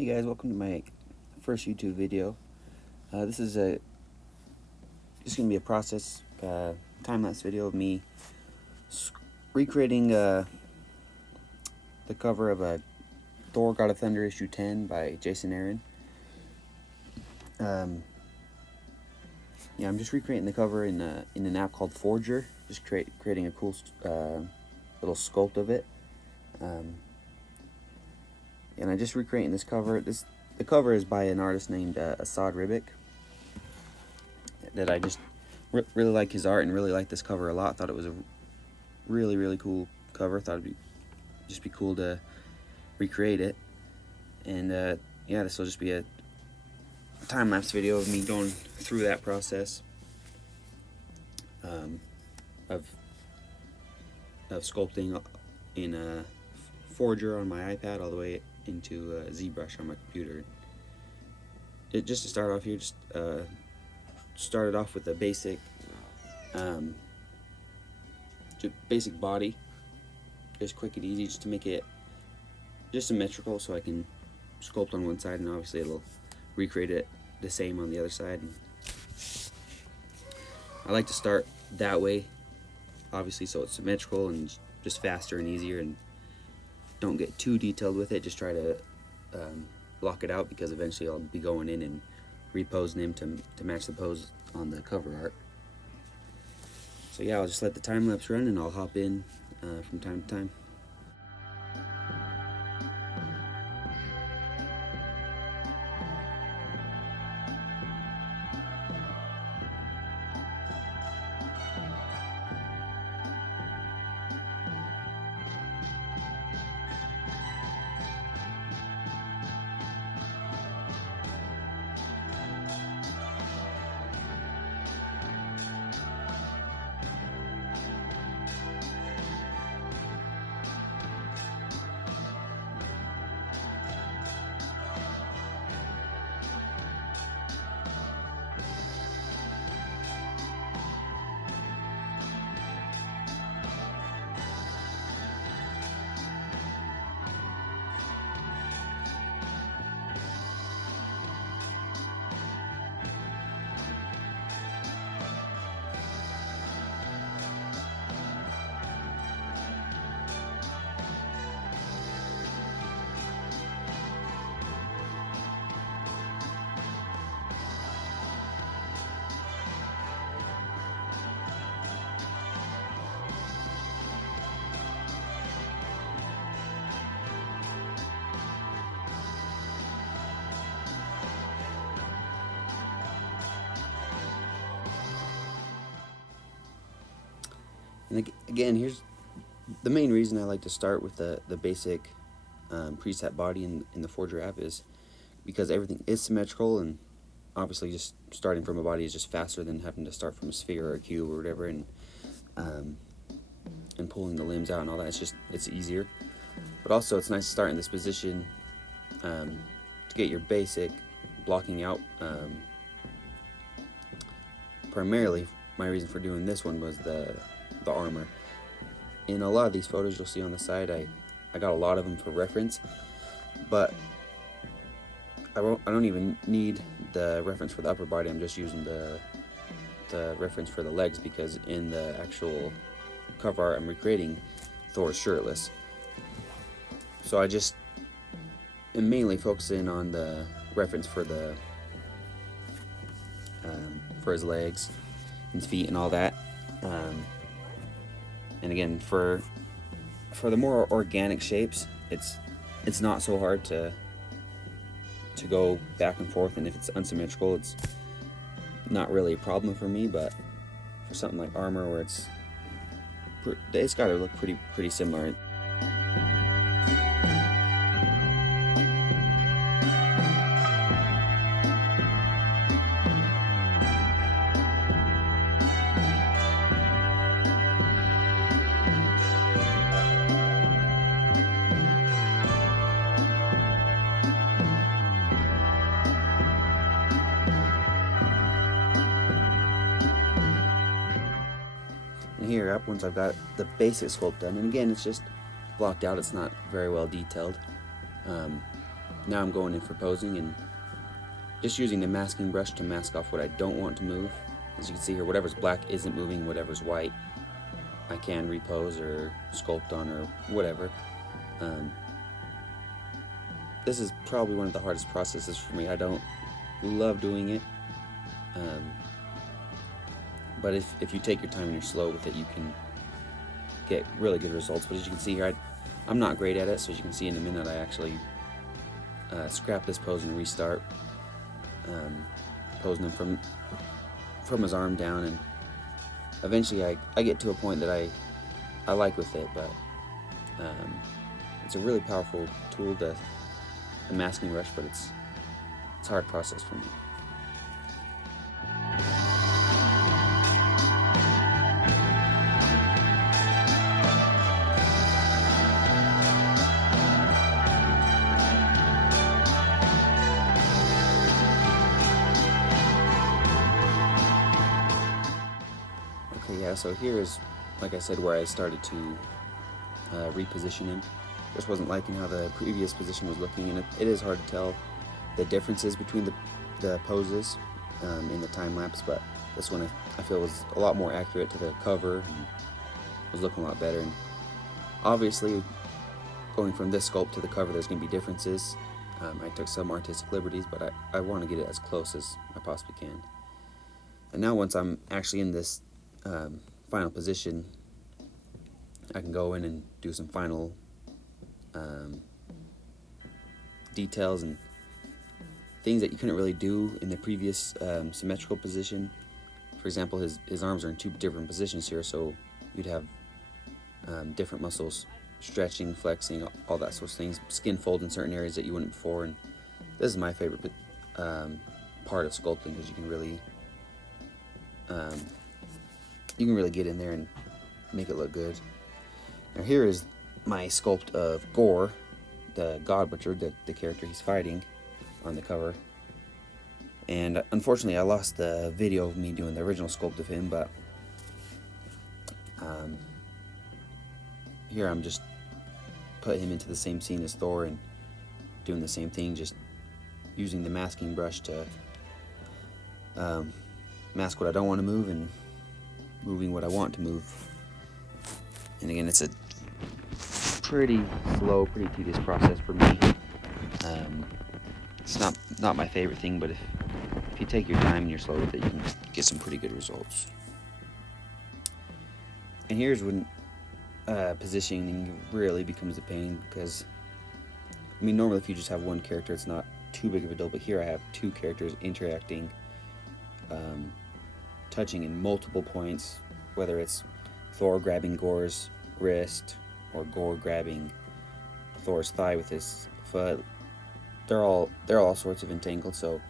Hey guys, welcome to my first YouTube video. This is just going to be a process time-lapse video of me recreating the cover of Thor God of Thunder issue 10 by Jason Aaron. Yeah, I'm just recreating the cover in an app called Forger. Just creating a cool little sculpt of it. And I'm just recreating this cover. The cover is by an artist named Esad Ribic. That I just really like his art and really like this cover a lot. Thought it was a really cool cover. Thought it'd just be cool to recreate it. And yeah, this will just be a time-lapse video of me going through that process of sculpting in a Forger on my iPad all the way into Zbrush on my computer. Just to start off here, just started off with a basic body, just quick and easy, just to make it just symmetrical, so I can sculpt on one side, and obviously it'll recreate it the same on the other side. And I like to start that way, obviously, so it's symmetrical and just faster and easier, and don't get too detailed with it. Just try to block it out, because eventually I'll be going in and reposing him to match the pose on the cover art. So yeah, I'll just let the time lapse run, and I'll hop in from time to time. And again, here's the main reason I like to start with the basic preset body in the Forger app, is because everything is symmetrical, and obviously just starting from a body is just faster than having to start from a sphere or a cube or whatever, and pulling the limbs out and all that. It's easier. But also it's nice to start in this position to get your basic blocking out. Primarily, my reason for doing this one was the armor. In a lot of these photos you'll see on the side, I got a lot of them for reference, but I don't even need the reference for the upper body. I'm just using the reference for the legs, because in the actual cover art I'm recreating, Thor is shirtless. So I just am mainly focusing on the reference for the for his legs and feet and all that. And again, for the more organic shapes, it's not so hard to go back and forth, and if it's unsymmetrical, it's not really a problem for me. But for something like armor, where it's got to look pretty similar. Here up, once I've got the basic sculpt done, and again, it's just blocked out, it's not very well detailed, now I'm going in for posing and just using the masking brush to mask off what I don't want to move. As you can see here, whatever's black isn't moving, whatever's white I can repose or sculpt on or whatever. This is probably one of the hardest processes for me. I don't love doing it, but if you take your time and you're slow with it, you can get really good results. But as you can see here, I'm not great at it, so as you can see in a minute I actually scrap this pose and restart, posing him from his arm down, and eventually I get to a point that I like with it, but it's a really powerful tool, the masking brush, but it's a hard process for me. Okay, yeah, so here is, like I said, where I started to reposition him. Just wasn't liking how the previous position was looking, and it is hard to tell the differences between the poses in the time lapse, but this one I feel was a lot more accurate to the cover and was looking a lot better. And obviously, going from this sculpt to the cover, there's going to be differences. I took some artistic liberties, but I want to get it as close as I possibly can. And now once I'm actually in this final position, I can go in and do some final details and things that you couldn't really do in the previous symmetrical position. For example, his arms are in two different positions here, so you'd have different muscles stretching, flexing, all that sorts of things. Skin fold in certain areas that you wouldn't before, and this is my favorite part of sculpting, because you can really get in there and make it look good. Now here is my sculpt of Gore, the God Butcher, the character he's fighting on the cover. And unfortunately I lost the video of me doing the original sculpt of him, but here I'm just putting him into the same scene as Thor and doing the same thing, just using the masking brush to mask what I don't want to move and moving what I want to move. And again, it's a pretty slow, pretty tedious process for me. It's not my favorite thing, but if you take your time and you're slow with it, you can get some pretty good results. And here's when positioning really becomes a pain, because I mean, normally if you just have one character, it's not too big of a deal, but here I have two characters interacting, touching in multiple points, whether it's Thor grabbing Gore's wrist or Gore grabbing Thor's thigh with his foot. They're all sorts of entangled, so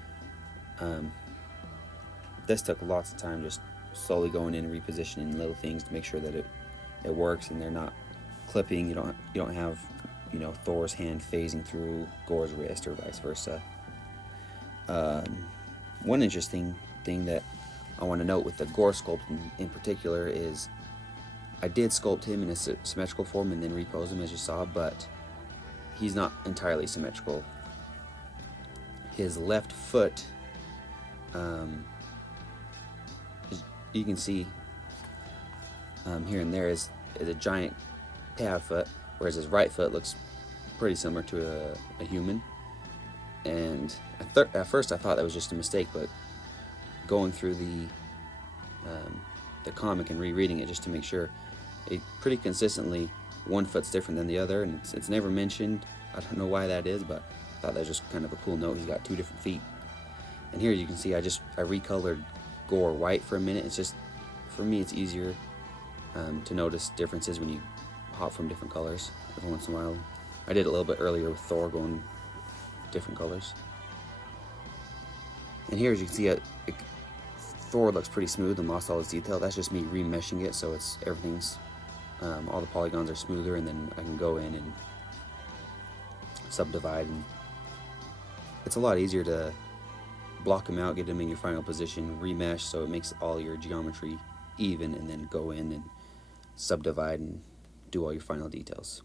this took lots of time, just slowly going in and repositioning little things to make sure that it works and they're not clipping. You don't have, Thor's hand phasing through Gore's wrist or vice versa. One interesting thing that I want to note with the Gore sculpt in particular is I did sculpt him in a symmetrical form and then repose him, as you saw, but he's not entirely symmetrical. His left foot, you can see here and there is a giant calf foot, whereas his right foot looks pretty similar to a human. And at first I thought that was just a mistake, but going through the comic and rereading it just to make sure, it pretty consistently one foot's different than the other, and it's never mentioned. I don't know why that is, but I thought that was just kind of a cool note. He's got two different feet. And here you can see I recolored Gore white for a minute. It's just, for me, it's easier to notice differences when you hop from different colors every once in a while. I did it a little bit earlier with Thor going different colors. And here, as you can see, Thor looks pretty smooth and lost all his detail. That's just me remeshing it, so everything's all the polygons are smoother, and then I can go in and subdivide, and it's a lot easier to block them out, get them in your final position, remesh so it makes all your geometry even, and then go in and subdivide and do all your final details.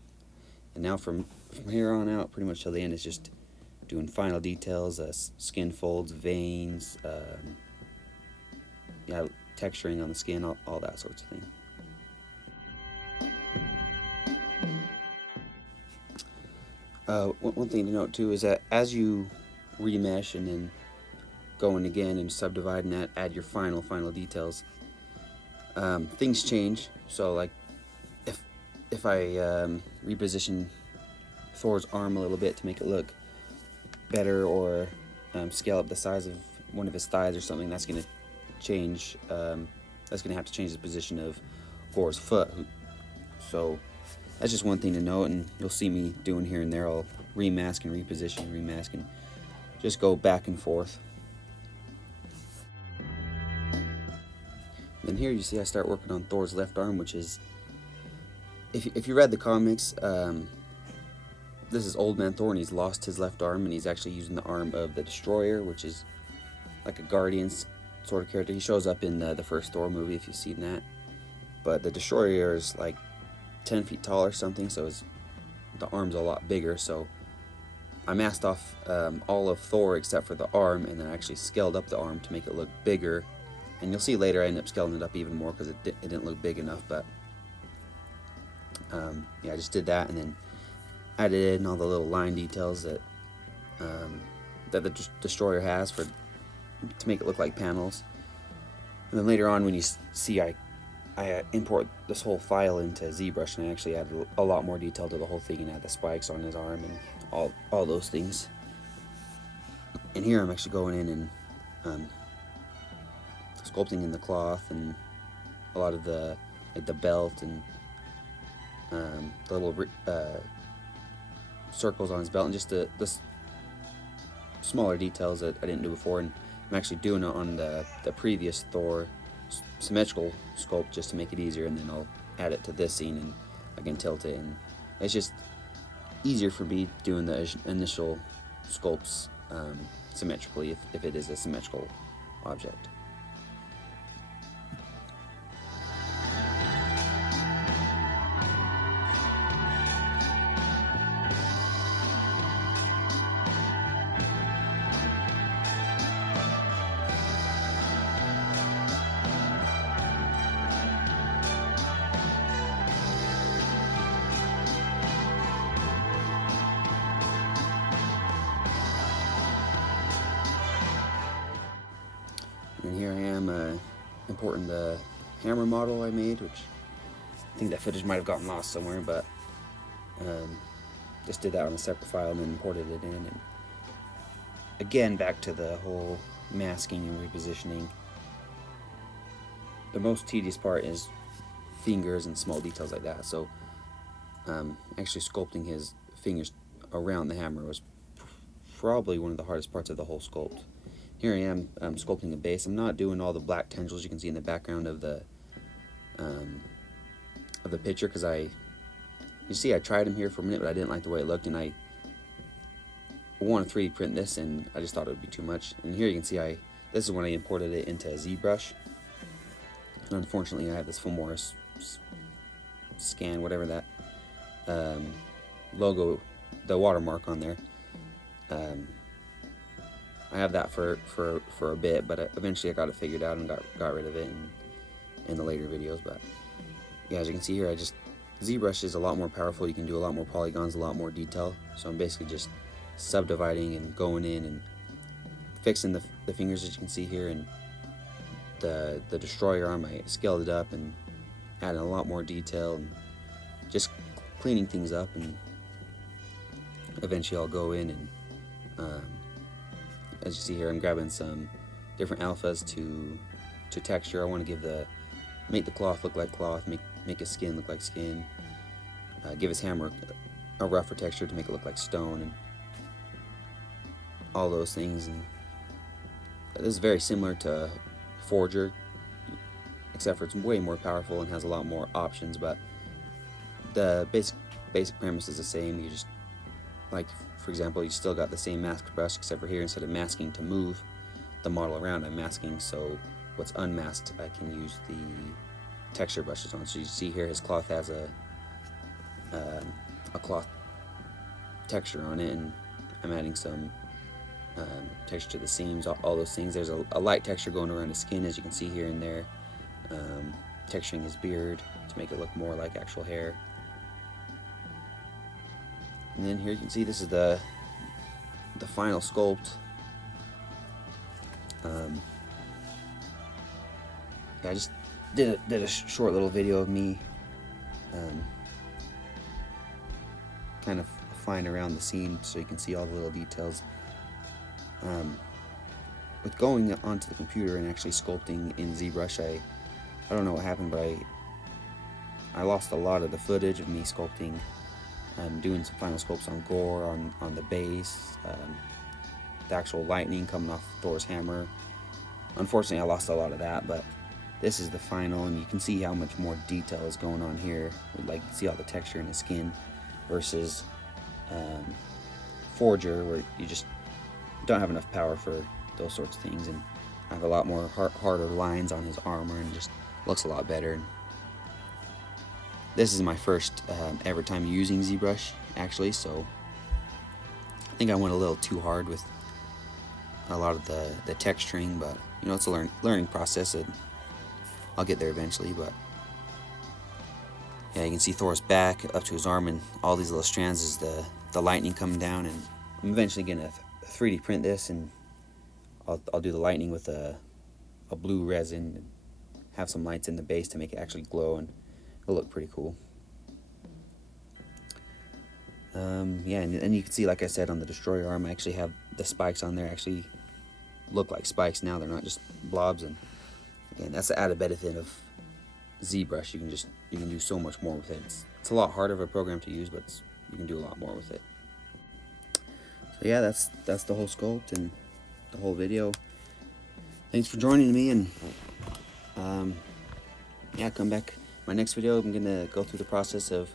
And now from here on out, pretty much till the end, is just doing final details, skin folds, veins, yeah, texturing on the skin, all that sorts of thing. One thing to note too is that as you remesh and then go in again and subdivide and add your final details, things change. So like if I reposition Thor's arm a little bit to make it look better, or scale up the size of one of his thighs or something, that's going to change. That's going to have to change the position of Thor's foot. So that's just one thing to note, and you'll see me doing here and there. I'll remask and reposition, remask, and just go back and forth. Then here you see I start working on Thor's left arm, which is, if you read the comics, this is Old Man Thor, and he's lost his left arm, and he's actually using the arm of the Destroyer, which is like a guardian sort of character. He shows up in the first Thor movie, if you've seen that. But the Destroyer is like 10 feet tall or something, so the arm's a lot bigger. So I masked off all of Thor except for the arm, and then I actually scaled up the arm to make it look bigger. And you'll see later I end up scaling it up even more because it didn't look big enough. But yeah, I just did that, and then added in all the little line details that that the Destroyer has to make it look like panels. And then later on, when you see I import this whole file into Zbrush, and I actually added a lot more detail to the whole thing, and add the spikes on his arm and all those things. And here I'm actually going in and sculpting in the cloth and a lot of the belt and the little circles on his belt, and just the smaller details that I didn't do before. And I'm actually doing it on the previous Thor symmetrical sculpt just to make it easier, and then I'll add it to this scene and I can tilt it, and it's just easier for me doing the initial sculpts symmetrically if it is a symmetrical object. And here I am importing the hammer model I made, which I think that footage might have gotten lost somewhere, but just did that on a separate file and then imported it in. And again, back to the whole masking and repositioning. The most tedious part is fingers and small details like that. So actually sculpting his fingers around the hammer was probably one of the hardest parts of the whole sculpt. Here I am sculpting the base. I'm not doing all the black tendrils you can see in the background of the picture, because you see I tried them here for a minute, but I didn't like the way it looked, and I wanted to 3D print this, and I just thought it would be too much. And here you can see this is when I imported it into Zbrush. And unfortunately, I have this Filmora scan, whatever that logo, the watermark on there. I have that for a bit, but eventually I got it figured out and got rid of it in the later videos. But yeah, as you can see here, ZBrush is a lot more powerful. You can do a lot more polygons, a lot more detail. So I'm basically just subdividing and going in and fixing the fingers, as you can see here, and the Destroyer arm. I scaled it up and added a lot more detail and just cleaning things up. And eventually I'll go in and as you see here, I'm grabbing some different alphas to texture. I want to make the cloth look like cloth, make his skin look like skin, give his hammer a rougher texture to make it look like stone, and all those things. And this is very similar to Forger, except for it's way more powerful and has a lot more options, but the basic premise is the same. You just, like, for example, you still got the same mask brush, except for here, instead of masking to move the model around, I'm masking so what's unmasked I can use the texture brushes on. So you see here his cloth has a cloth texture on it, and I'm adding some texture to the seams, all those things. There's a light texture going around his skin, as you can see here and there. Texturing his beard to make it look more like actual hair. And then here you can see this is the final sculpt. I just did a short little video of me kind of flying around the scene so you can see all the little details. With going onto the computer and actually sculpting in Zbrush, I don't know what happened, but I lost a lot of the footage of me sculpting, doing some final sculpts on Gore, on the base, the actual lightning coming off Thor's hammer. Unfortunately, I lost a lot of that, but this is the final, and you can see how much more detail is going on here. Like, see all the texture in his skin versus Forger, where you just don't have enough power for those sorts of things, and I have a lot more harder lines on his armor, and just looks a lot better. This is my first ever time using Zbrush, actually, so I think I went a little too hard with a lot of the texturing, but you know, it's a learning process, and I'll get there eventually. But yeah, you can see Thor's back up to his arm, and all these little strands is the lightning coming down, and I'm eventually gonna 3D print this, and I'll do the lightning with a blue resin and have some lights in the base to make it actually glow, and it'll look pretty cool. Yeah, and you can see, like I said, on the destroyer arm, I actually have the spikes on there actually look like spikes now. They're not just blobs, and again, that's the added benefit of Zbrush. You can do so much more with it. It's a lot harder of a program to use, but you can do a lot more with it. So yeah, that's the whole sculpt and the whole video. Thanks for joining me, and yeah, come back. My next video, I'm gonna go through the process of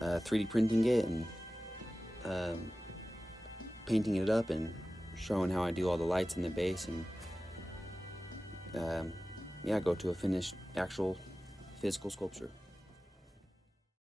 3D printing it and painting it up and showing how I do all the lights in the base, and yeah, go to a finished actual physical sculpture.